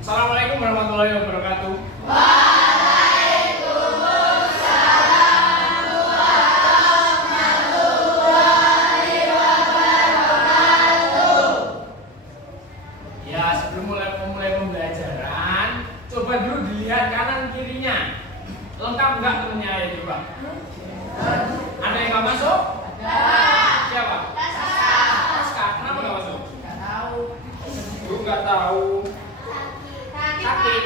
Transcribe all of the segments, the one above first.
Assalamualaikum warahmatullahi wabarakatuh. Ya, sebelum mulai pembelajaran, coba dulu dilihat kanan kirinya. Lengkap enggak temennya ya coba? Ada yang nggak masuk? Siapa? Taska. Kenapa nggak masuk? Nggak tahu. Sakit.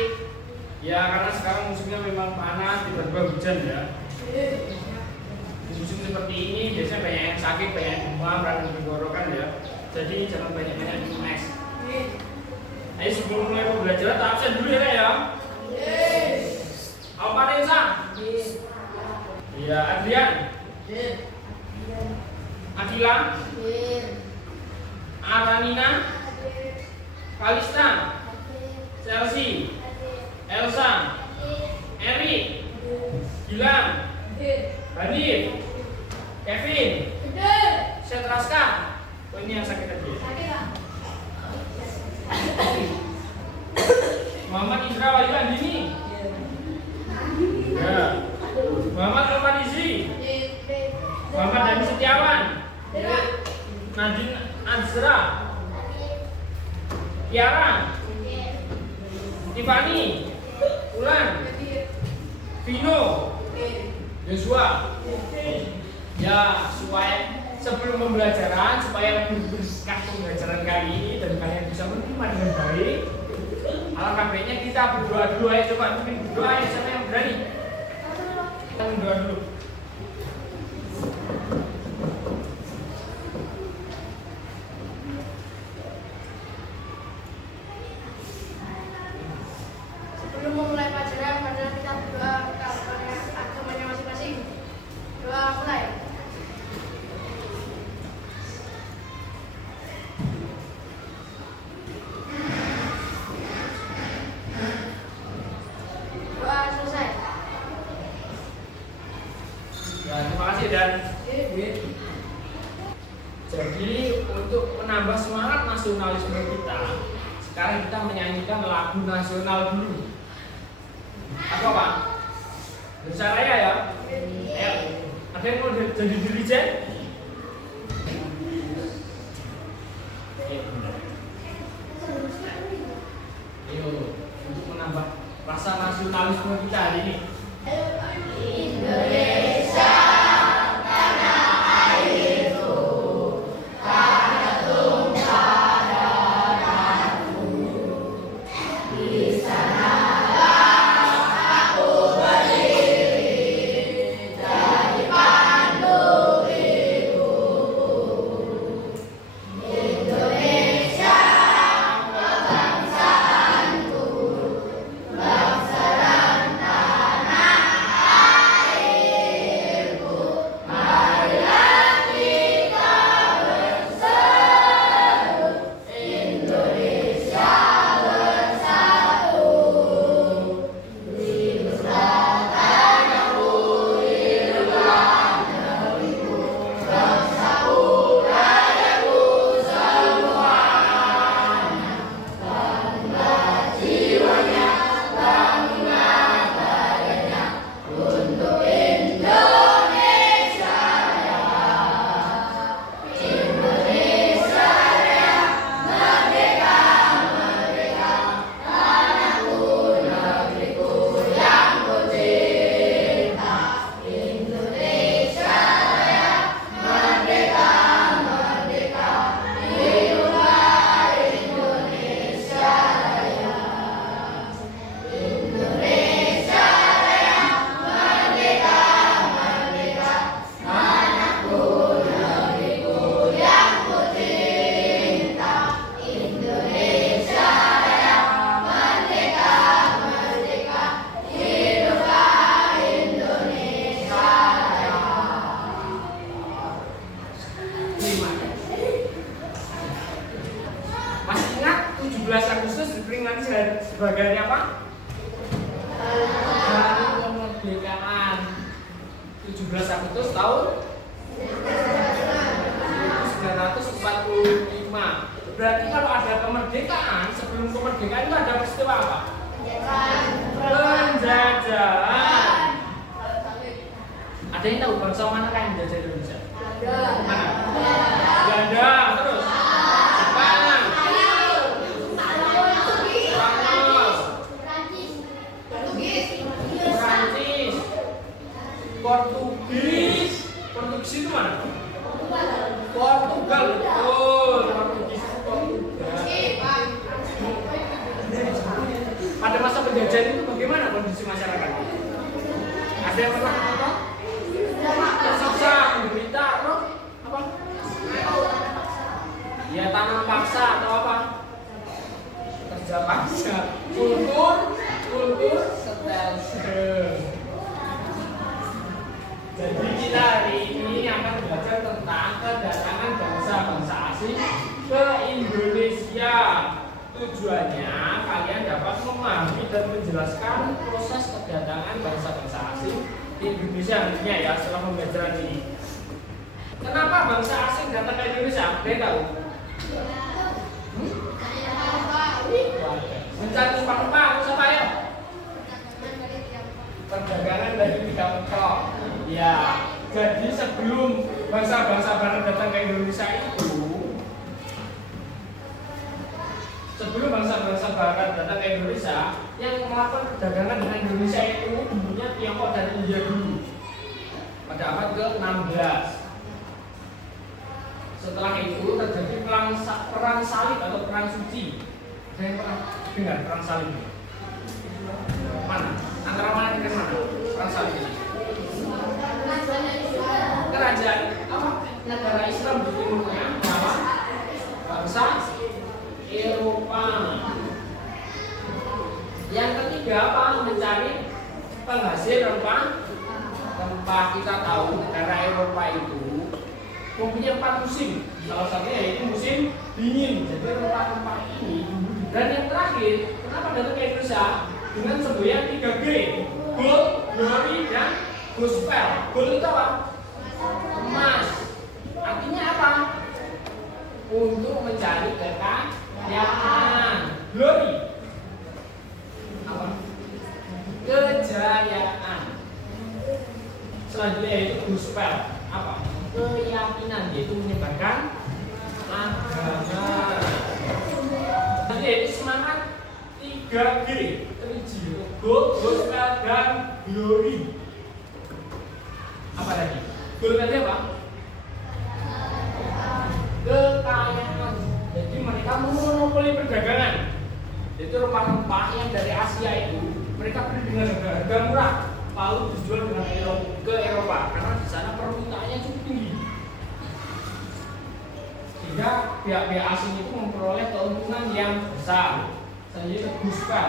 Ya karena sekarang musimnya memang panas, tiba-tiba hujan ya. Musim seperti ini biasanya banyak yang sakit, banyak yang demam, radang tenggorokan ya. Jadi jangan banyak-banyak minum es. Ayo sebelum mulai pembelajaran tak absen dulu ya. Apa Rensa? Iya, Adrian. Adila. Aranina. Kalista. Chelsea. Elsa. Erik. Gilang. Hanif. Kevin. Setraska. Oh ini yang sakit tadi. Muhammad Isra Wahyu Andini. Ya. Muhammad Alfarizi. Muhammad Dani Setiawan. Nadine Azra. Tiara. Tiffany. Ulan. Vino. Joshua. Ya, supaya sebelum pembelajaran supaya berberkah pembelajaran kali ini dan kalian bisa menerima dengan baik. Alangkah baiknya kita berdoa dulu ya, coba mungkin berdoa ya, siapa yang berani? Kita berdoa dulu. Sebelum memulai pelajaran, marilah kita berdoa kepada agamanya masing-masing. Doa mulai. Doa selesai. Ya, terima kasih dan jadi untuk menambah semangat nasionalisme kita, sekarang kita menyanyikan lagu nasional dulu. Apa Pak? Indonesia Raya ya? Ayo, ada yang mau jadi dirijen? Ayo, untuk menambah rasa nasionalisme kita hari ini. Indonesia. sebagai hari apa? Hari kemerdekaan 17 Agustus tahun 1945. Berarti kalau ada kemerdekaan, sebelum kemerdekaan itu ada peristiwa apa? Penjajahan. Ada yang tahu bangsa mana kan yang menjajah Indonesia? Mana? Belanda. Terus? Jepang. Prancis. Portugis. Portugis itu mana? Portugal, betul. Portugis itu Portugal. Pada masa penjajahan itu bagaimana kondisi masyarakat? Ada yang pernah nonton? Tersiksa, menderita, atau apa? Ya tanam paksa atau apa? Kerja paksa. Kultur setel. Jadi kita hari ini akan belajar tentang kedatangan bangsa-bangsa asing ke Indonesia. Tujuannya kalian dapat memahami dan menjelaskan proses kedatangan bangsa-bangsa asing di Indonesia nantinya ya setelah pembelajaran ini. Kenapa bangsa asing datang ke Indonesia? Kalian tahu? Mencari rempah-rempah, apa ya? Perdagangan dari Tiongkok. Ya, jadi sebelum bangsa-bangsa barat datang ke Indonesia itu, sebelum bangsa-bangsa barat datang ke Indonesia, yang melakukan perdagangan dengan Indonesia itu dulunya Tiongkok dan India dulu pada abad ke-16. Setelah itu terjadi perang salib atau perang suci. Saya pernah dengar perang salib ini? Mana? Antara mana dengan mana? Perang salib ini? Kerajaan apa? Negara Islam di timurnya apa? Bangsa Eropa. Yang ketiga apa? Mencari penghasil rempah. Kita tahu negara Eropa itu mempunyai 4 musim. Salah satunya yaitu musim dingin. Jadi rempah-rempah ini. Dan yang terakhir, kenapa datang ke Indonesia? Dengan semboyan 3G, gold, glory, dan gospel. Gold itu apa? Emas. Artinya apa? Untuk mencari kekayaan. Glory apa? Kejayaan. Selanjutnya yaitu gospel apa? Keyakinan, yaitu menyebarkan agama. Jadi yaitu semangat 3G, 3G, gold, gospel, dan glory. Apa lagi? Gold tadi apa? Kekayaan. Jadi mereka memonopoli perdagangan. Itu rempah-rempah yang dari Asia itu mereka beli dengan harga murah, lalu dijual dengan ke Eropa karena di sana permintaannya cukup tinggi. Sehingga pihak-pihak asing itu memperoleh keuntungan yang besar. Selanjutnya gospel.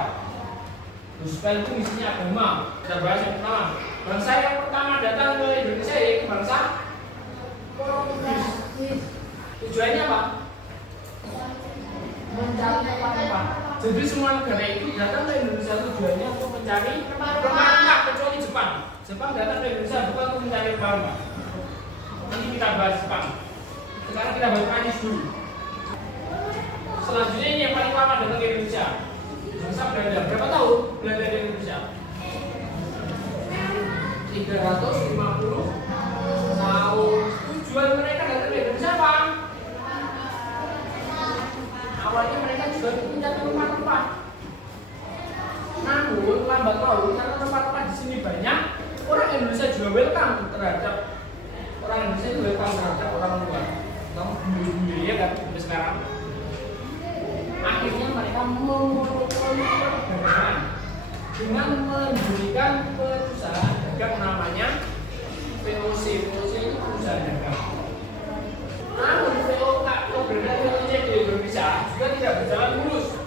Gospel itu isinya agama. Kita bahas yang pertama. Bangsa yang pertama datang ke Indonesia yaitu bangsa Portugis. Tujuannya apa? Mencari rempah-rempah. Jadi semua negara itu datang ke Indonesia tujuannya untuk mencari rempah-rempah, kecuali Jepang. Jepang datang ke Indonesia bukan untuk mencari rempah-rempah. Nanti kita bahas Jepang. Sekarang kita bahas Prancis dulu. Selanjutnya ini yang paling lama datang ke Indonesia. Bangsa Belanda. Berapa tahun Belanda di Indonesia? 350 tahun. Tujuan mereka datang ke Indonesia apa? Awalnya mereka juga mencari rempah-rempah. Namun lambat laun karena rempah-rempah di sini banyak, orang Indonesia juga welcome terhadap orang Indonesia juga welcome terhadap orang luar. Kamu bulu-bulu ya kan sampai sekarang. Akhirnya mereka memonopoli perdagangan dengan mendirikan perusahaan dagang namanya VOC. VOC itu perusahaan dagang. Namun VOC di Indonesia juga tidak berjalan mulus.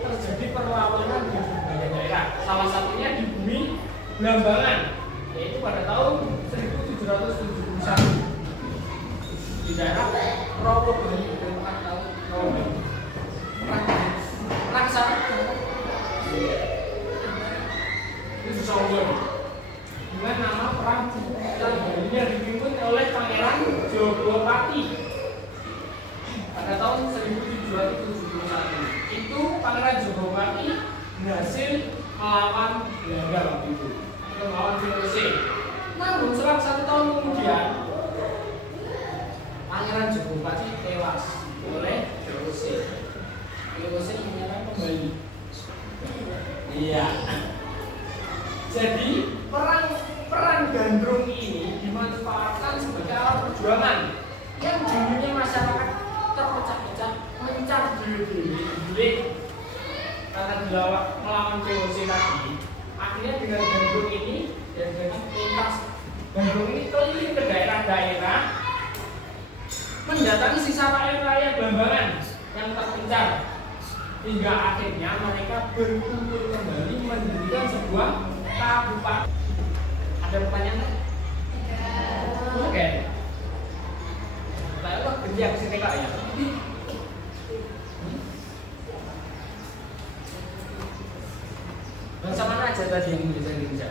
Terjadi perlawanan di berbagai daerah. Salah satunya di bumi Blambangan, yaitu pada tahun 1771 di daerah Robobanyu. Pernah kesana? Itu susah dengan nama perang dan yang dipimpin oleh Pangeran Jogopati pada tahun 1771. berhasil melawan Belanda waktu itu, melawan VOC. Namun selang 1 tahun kemudian Pangeran Jogopati tewas oleh VOC. VOC menyerang kembali. Iya. Jadi peran gandrung ini dimanfaatkan sebagai alat perjuangan yang dulunya masyarakat terpecah-pecah mencari diri karena melawan VOC tadi. Akhirnya dengan gandrung ini dan dengan lintas gandrung ini keliling ke daerah-daerah mendatangi sisa rakyat-rakyat Blambangan yang terpencar hingga akhirnya mereka berkumpul kembali mendirikan sebuah kabupaten. Ada pertanyaan? Oke. Lalu kerja ke sini kak ya. Bahasa mana aja tadi yang bisa Indonesia?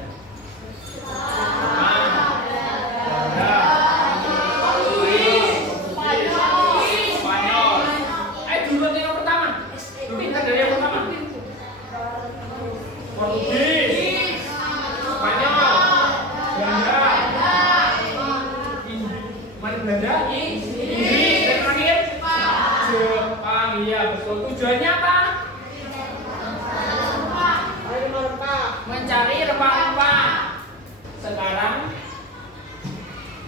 Spanyol. Dulu yang pertama. Pintar dari yang pertama. Portugis, Spanyol, Belanda, Belanda, Inggris, dan terakhir Jepang. Iya betul. Tujuannya apa? Mencari rempah-rempah. Sekarang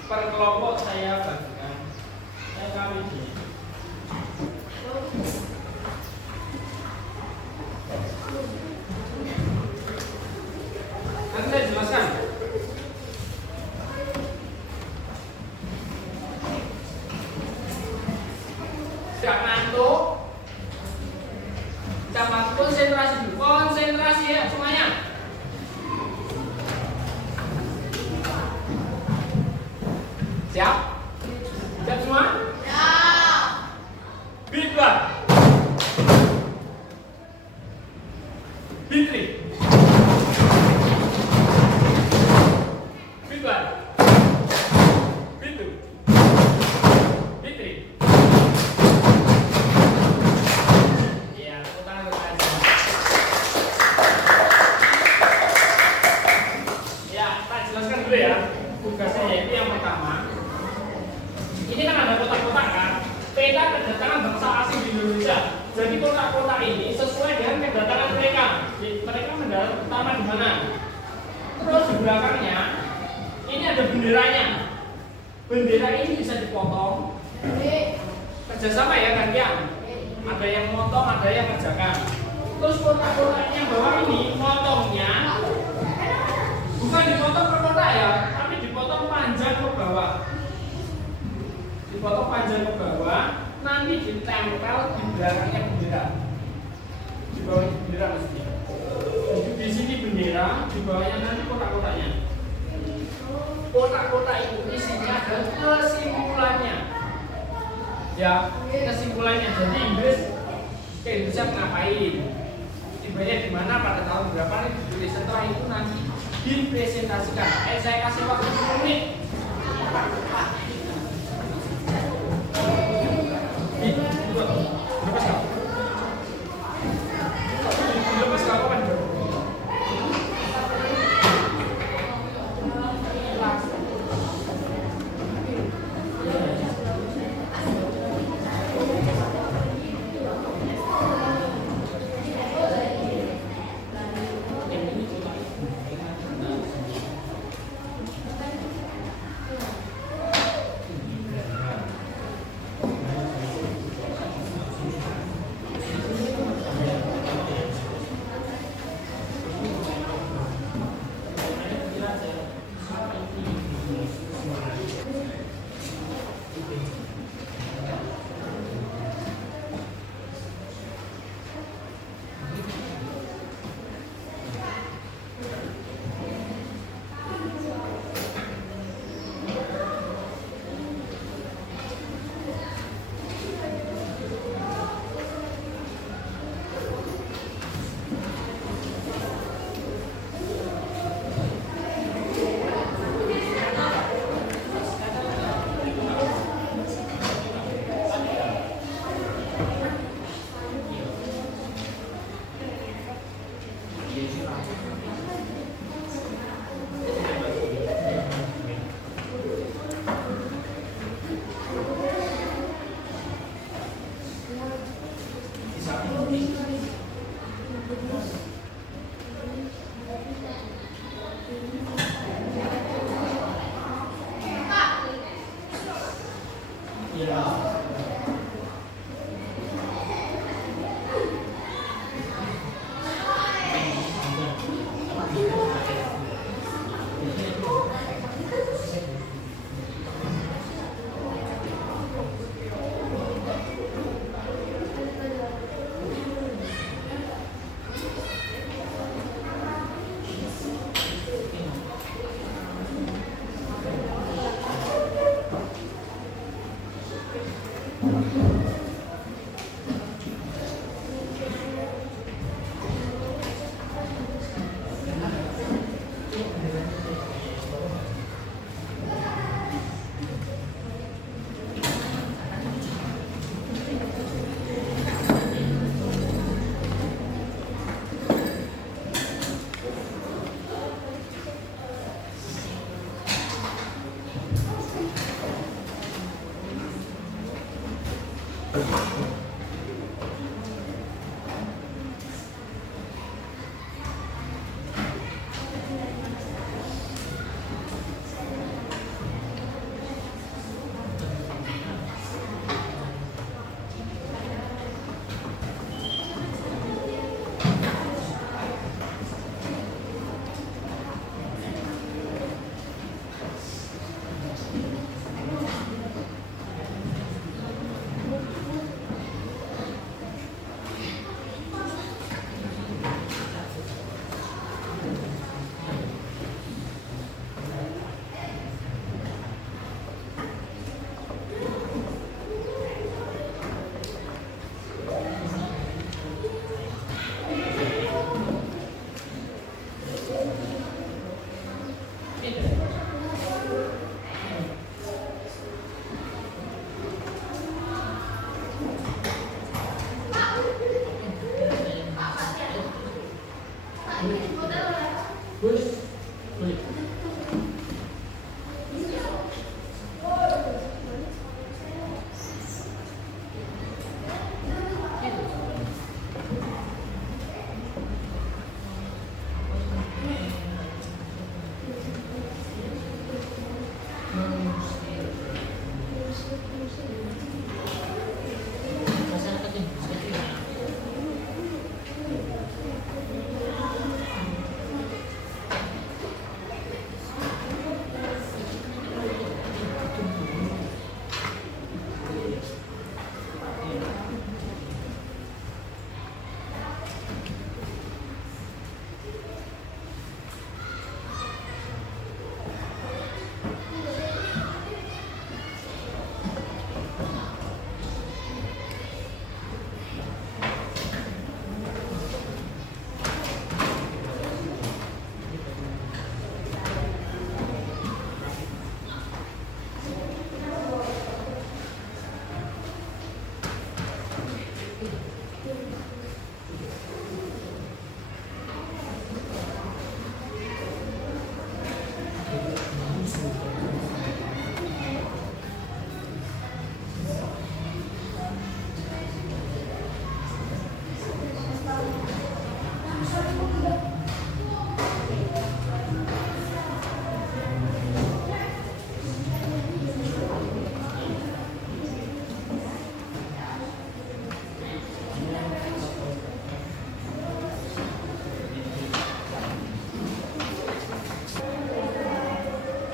per kelompok saya bagikan. Saya kawin ini. Nanti saya jelaskan. Tidak ngantuk. Camat konsentrasi dulu. Konsentrasi ya semuanya. Siap? Siap semua? Siap. Bidbar. Bitri. Bidbar. Bitu. Bitri. Iya, tepuk tangan untuk aja. Ya, tak jelaskan dulu ya. Tugasnya yaitu yang pertama. Ini kan ada kota-kota kan, peta kedatangan bangsa asing di Indonesia. Jadi kota-kota ini sesuai dengan kedatangan mereka. Mereka mendarat pertama di mana? Terus di belakangnya ini ada benderanya. Bendera ini bisa dipotong. Kerjasama ya gantian. Ada yang motong, ada yang ngerjakan. Terus kota-kotanya bawah ini motongnya bukan dipotong per kota ya, tapi dipotong panjang ke bawah. Dipotong panjang ke bawah, nanti ditempel di belakangnya bendera. Di bawah bendera mestinya. Jadi di sini bendera, di bawahnya nanti kota-kotanya. Kota-kota itu isinya adalah kesimpulannya. Ya, kesimpulannya. Jadi Inggris ke Indonesia ngapain? Tibanya di mana pada tahun berapa nih ditulis. Setelah itu nanti dipresentasikan. Saya kasih waktu 10 menit.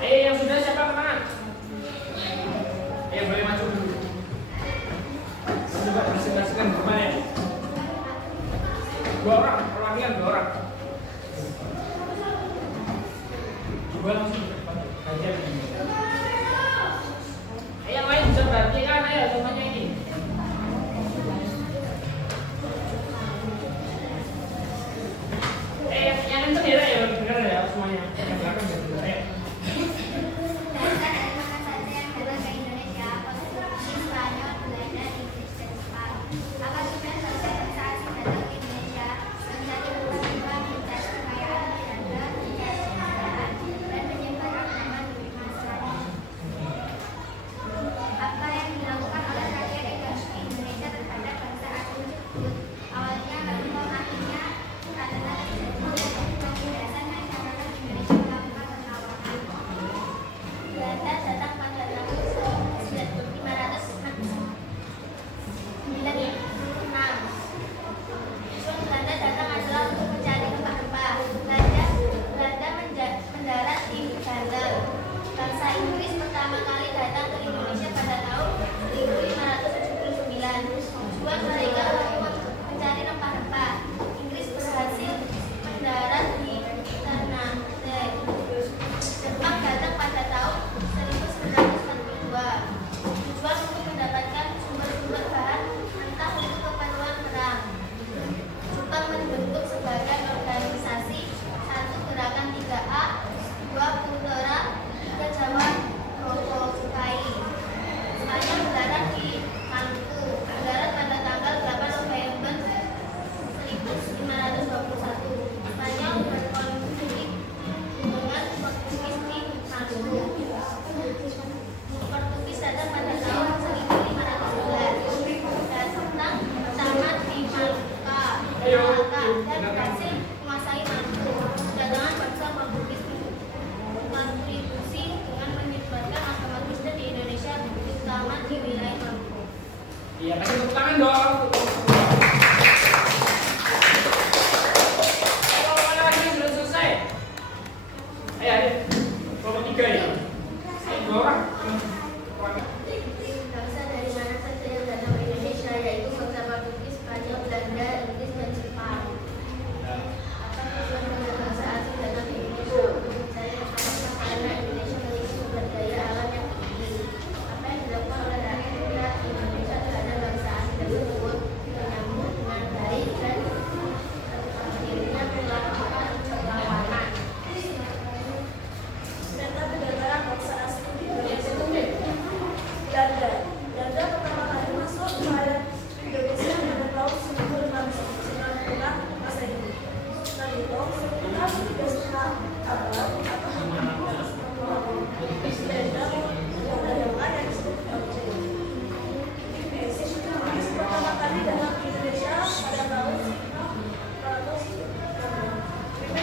Yang sudah siapa kemana? Boleh maju dulu. Coba presentasikan kemana ya? 2 orang, perwakilan 2 orang. Coba langsung kajian. Yang lain bisa perhatikan, ayo semuanya ini. Yang kenceng ya, benar ya semuanya. Yang belakang ya benar ya. Awalnya lalu akhirnya adalah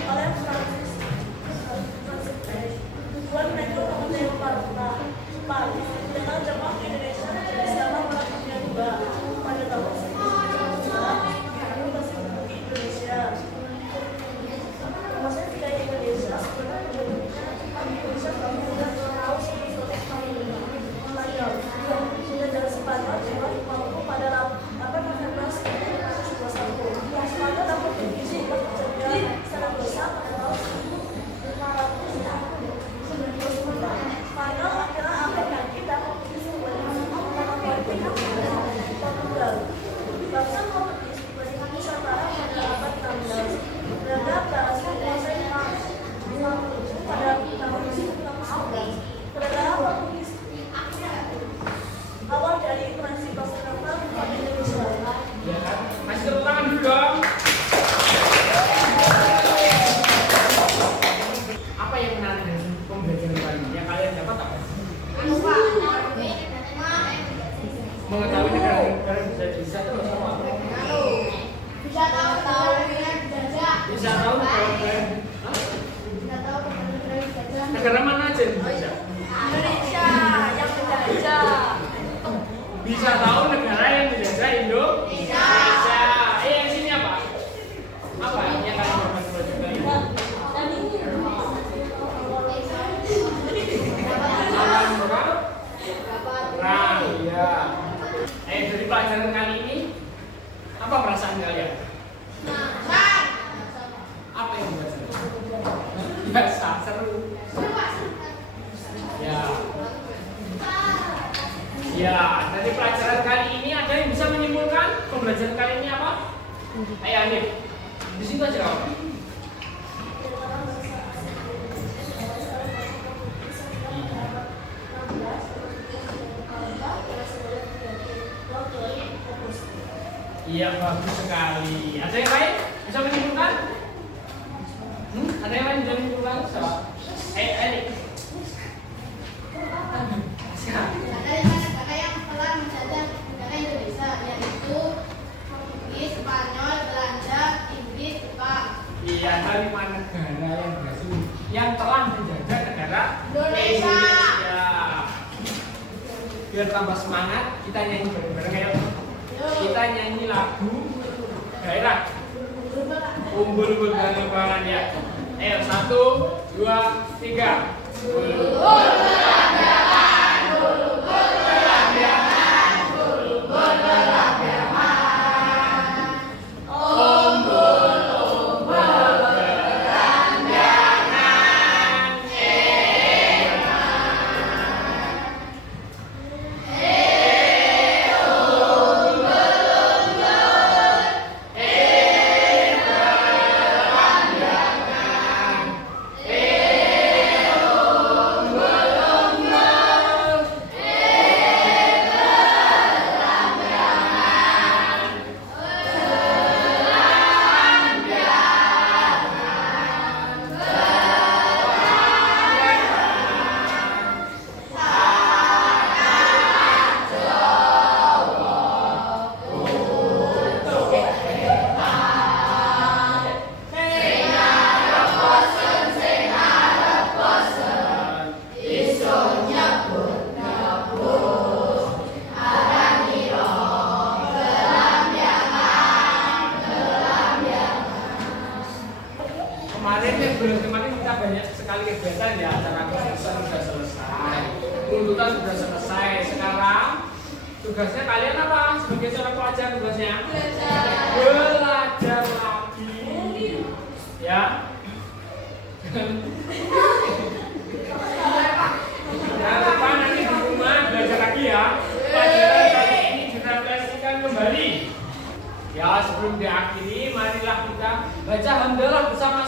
oleh Tuan Menko Paris tentang Jepang Indonesia menjadi selama Perang Dunia II pada tahun 1942 masih menduduki Indonesia. Maksudnya tidak Indonesia sebenarnya Indonesia tahu seperti Spanyol dan Spanyol juga mampu pada 8 November 1911. Spanyol dapat Portugisi terjadi Saragossa pada tahun 1599. Spanyol akhirnya akan lagi dan Portugis kembali ke Portugal. Bangsa Portugis diberi Nusantara pada abad 16. Belanda berhasil menguasai Maluku pada tahun 1911. Kedatangan Portugis awal dari invasi bangsa lokal ke Indonesia. Ya kan? Masih tepuk tangan dulu dong. Apa yang menarik dari pembelajaran kali ini? Yang kalian dapat apa? Mengetahui negara-negara bisa itu sama apa? Bisa tahu negara dijajah. Bisa tahu negara. Bisa tahu negara dijajah. Negara mana aja yang bisa? Indonesia yang menjajah. Bisa tahu negara yang menjajah Indonesia. Yang sini apa? Apa yang kalian dapat juga? Perang, iya. Dari pelajaran kali ini, apa perasaan kalian? Apa yang biasa? Biasa, seru. Ya. Ya, dari pelajaran kali ini ada yang bisa menyimpulkan pembelajaran kali ini apa? Ayo Anif, di situ aja kamu. Iya, bagus sekali. Ada yang lain bisa menyimpulkan? Ada yang lain bisa menyimpulkan? Siapa? Anif. Ada negara yang telah menjajah negara Indonesia, yaitu Portugis, Spanyol, Belanda, Inggris, Jepang. Iya, dari mana negara yang berhasil yang telah menjajah negara Indonesia. Biar tambah semangat, kita nyanyi bareng-bareng ya. Kita nyanyi lagu daerah Umbul-umbul Bangan ya. Ayo 1, 2, 3. Kemarin kita banyak sekali kegiatan ya, acara konsersan sudah selesai, tuntutan sudah selesai. Sekarang tugasnya kalian apa? Sebagai seorang pelajar tugasnya belajar lagi, ya. Jangan lupa nanti di rumah belajar lagi ya. Pelajaran kali ini direfleksikan kembali. Ya, sebelum diakhiri, marilah kita baca hamdalah bersama